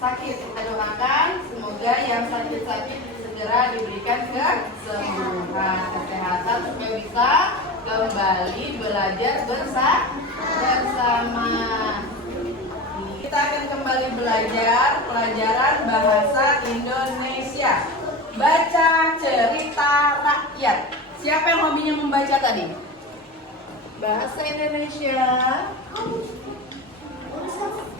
sakit. Kita doakan semoga yang sakit-sakit segera diberikan kesembuhan, kesehatan supaya bisa kembali belajar bersama. Kita akan kembali belajar pelajaran bahasa Indonesia. Baca cerita rakyat. Siapa yang hobinya membaca tadi? Bahasa Indonesia.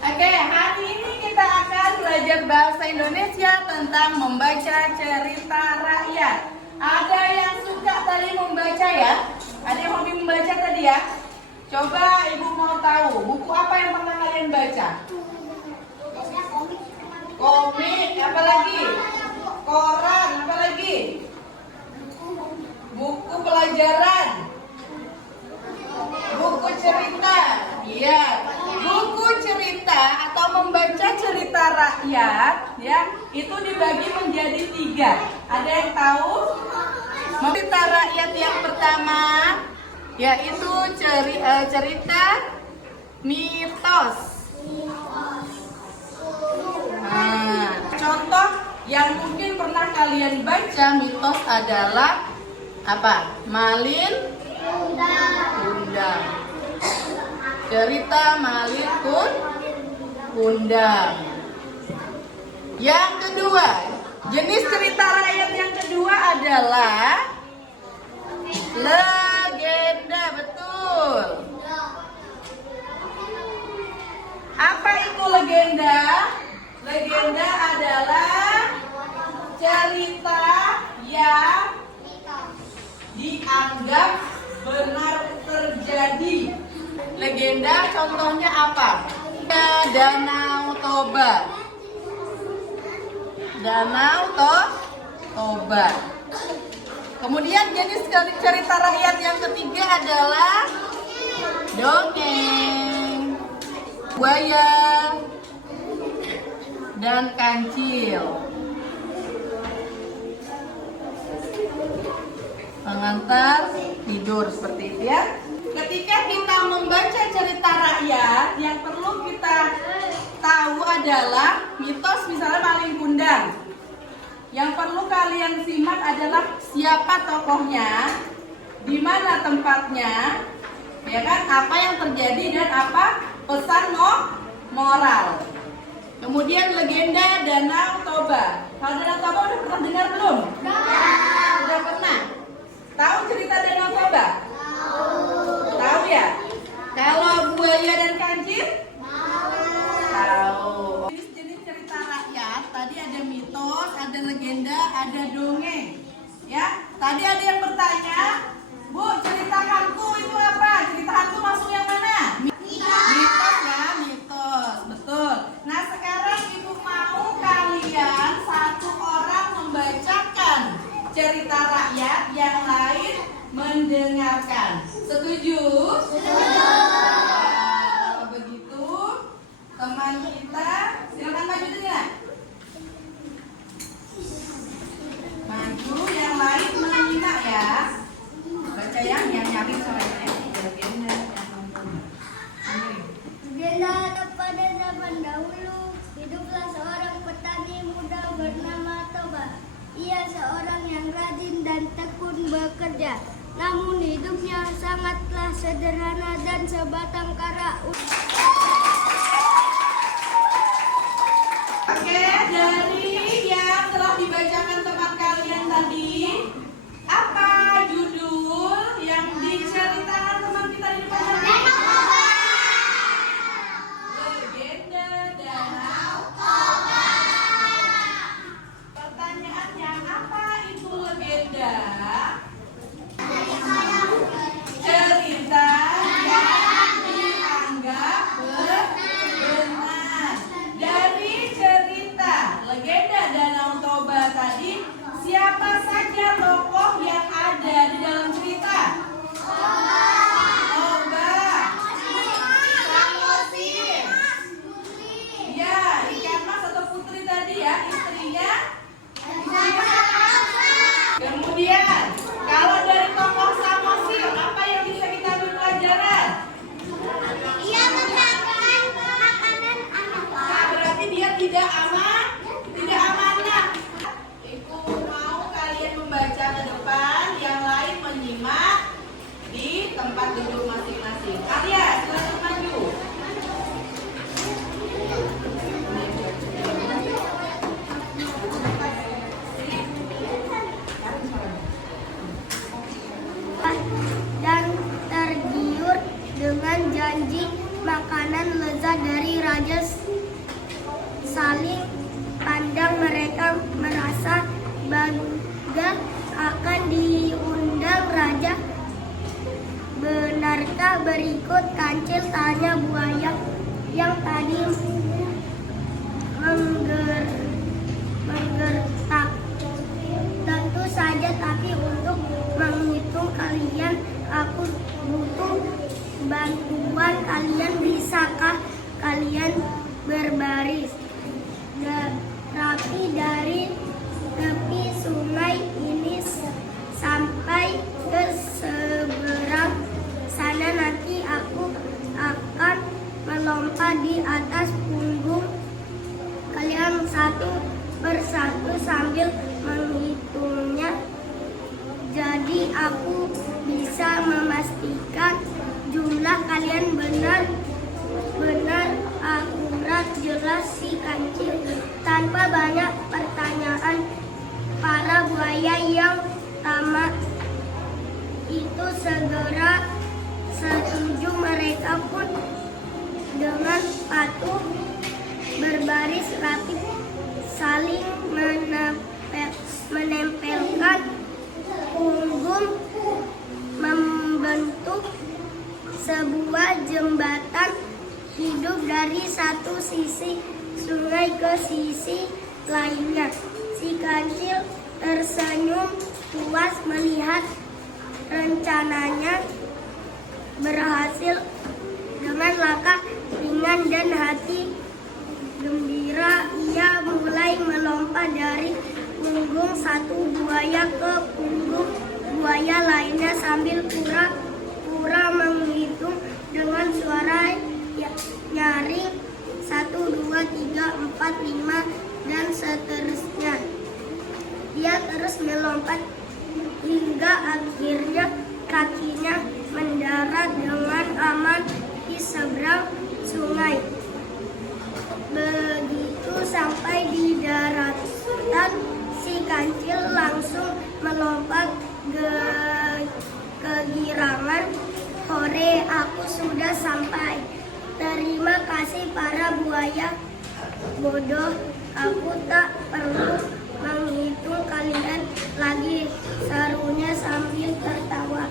Oke, hari ini kita akan belajar bahasa Indonesia tentang membaca cerita rakyat. Ada yang suka tadi membaca ya? Ada yang hobi membaca tadi ya? Coba ibu mau tahu, buku apa yang pernah kalian baca? Komik, apa lagi? Koran, apa lagi? Buku pelajaran. Buku cerita. Iya, buku cerita atau membaca cerita rakyat ya, itu dibagi menjadi 3. Ada yang tahu? Cerita rakyat yang pertama yaitu cerita mitos. Nah, contoh yang mungkin pernah kalian baca mitos adalah apa? Malin Kundang. Cerita Malin Kundang. Yang kedua, jenis cerita rakyat yang kedua adalah legenda. Betul. Apa itu legenda? Legenda adalah cerita yang dianggap benar terjadi. Legenda contohnya apa? Danau Toba. Danau Toba. Kemudian jenis cerita rakyat yang ketiga adalah dongeng, buaya, dan kancil. Pengantar tidur seperti itu ya. Ketika kita membaca cerita rakyat, yang perlu kita tahu adalah mitos misalnya Malin Kundang. Yang perlu kalian simak adalah siapa tokohnya, di mana tempatnya, ya kan? Apa yang terjadi dan apa pesan moral. Kemudian legenda Danau Toba. Kalau Danau Toba udah pernah dengar belum? Udah pernah. Tahu cerita Danau Toba? Tahu ya? Kalau buaya dan kancil? Tahu. Jenis-jenis cerita rakyat tadi ada mitos, ada legenda, ada dongeng. Ya, tadi ada yang bertanya, Bu, cerita hantu itu apa? Cerita hantu masuk yang mana? Mitos ya, mitos. Betul. Nah, sekarang ibu mau kalian satu orang membacakan cerita rakyat, yang lain mendengarkan. Setuju? Kalau begitu, teman kita silakan maju dulu. Maju, yang lain menyimak ya. Baca yang nyaring soalnya. Legenda pada zaman dahulu, hiduplah seorang petani muda bernama Toba. Ia seorang yang rajin dan tekun bekerja. Namun hidupnya sangatlah sederhana dan sebatang kara. Oke, dari yang telah dibacakan teman kalian tadi, apa judul yang diceritakan teman kita di depan tadi? Legenda Danau Toba. Pertanyaannya, apa itu legenda? Cerita yang dianggap berikut Kancil tanya buaya yang tadi menggertak. Tentu saja, tapi untuk menghitung kalian aku butuh bantuan kalian. Bisakah kalian berbaris rapi dari tepi sungai ini sampai ke seberang sana? Nanti aku akan melompat di atas punggung kalian satu persatu sambil menghitungnya. Jadi aku bisa memastikan jumlah kalian benar-benar akurat. Jelas si Kancil. Tanpa banyak pertanyaan, para buaya yang tamak itu segera setuju. Mereka pun dengan patuh berbaris rapi, saling menempelkan punggung, membentuk sebuah jembatan hidup dari satu sisi sungai ke sisi lainnya. Si Kancil tersenyum puas melihat rencananya berhasil. Dengan langkah ringan dan hati gembira, ia mulai melompat dari punggung satu buaya ke punggung buaya lainnya sambil pura-pura menghitung dengan suara nyaring 1, 2, 3, 4, 5 dan seterusnya. Dia terus melompat hingga akhirnya kakinya mendarat dengan aman di seberang sungai. Begitu sampai di daratan, si Kancil langsung melompat kegirangan. Hore, aku sudah sampai. Terima kasih para buaya bodoh, aku tak perlu menghitung kalian lagi, serunya sambil tertawa.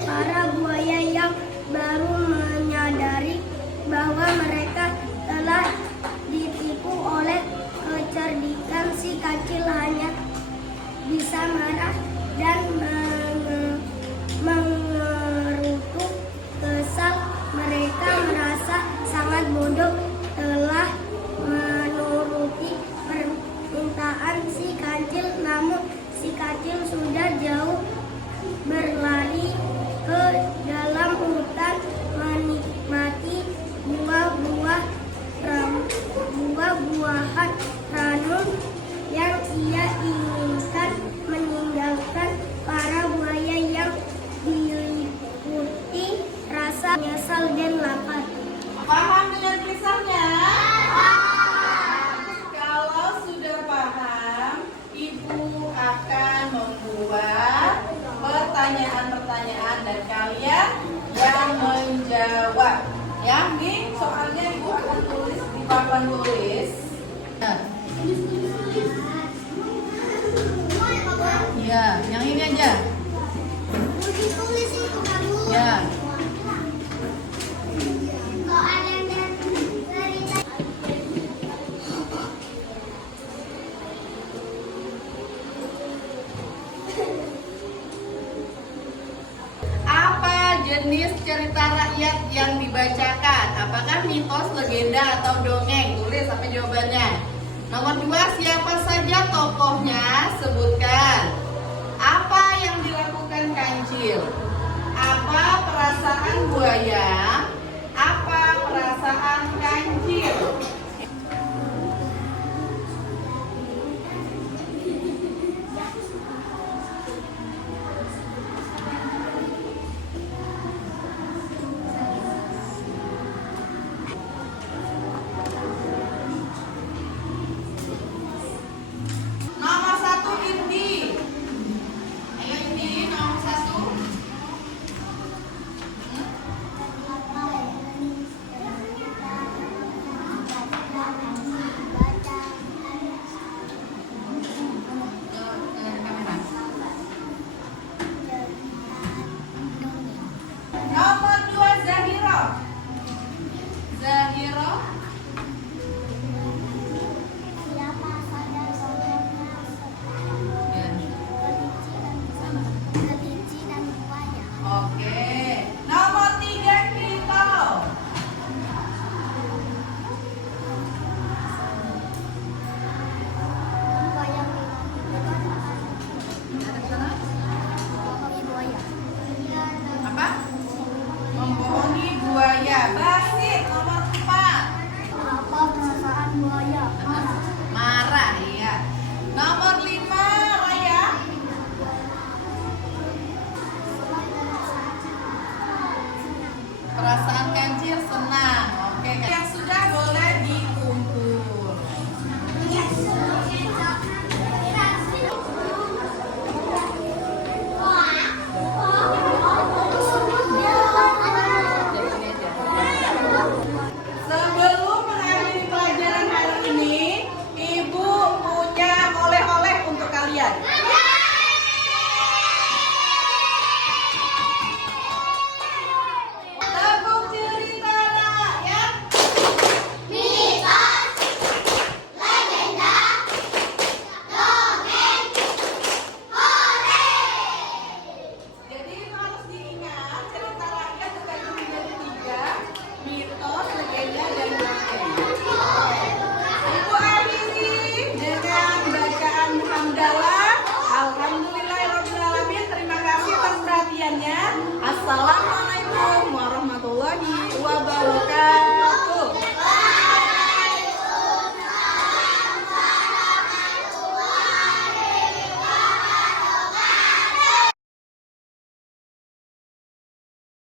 Para buaya yang baru menyadari bahwa mereka telah ditipu oleh kecerdikan si Kancil hanya bisa marah dan mengerutu kesal. Mereka merasa sangat bodoh telah menuruti permintaan si Kancil. Namun si Kancil sudah jauh berlari ke dalam hutan menikmati buah-buahan ranum yang ia inginkan, meninggalkan para buaya yang diliputi rasa nyesal dan lapar. Paham dengan kisahnya? Kalau sudah paham, Ibu akan membuat pertanyaan-pertanyaan dan kalian yang menjawab. Ya, nih soalnya Ibu akan tulis di papan tulis. Ya, yang ini aja. Ditulis itu kamu. Ya. Jenis cerita rakyat yang dibacakan, apakah mitos, legenda, atau dongeng? Tulis apa jawabannya. Nomor 2, siapa saja tokohnya? Sebutkan. Apa yang dilakukan Kancil? Apa perasaan buaya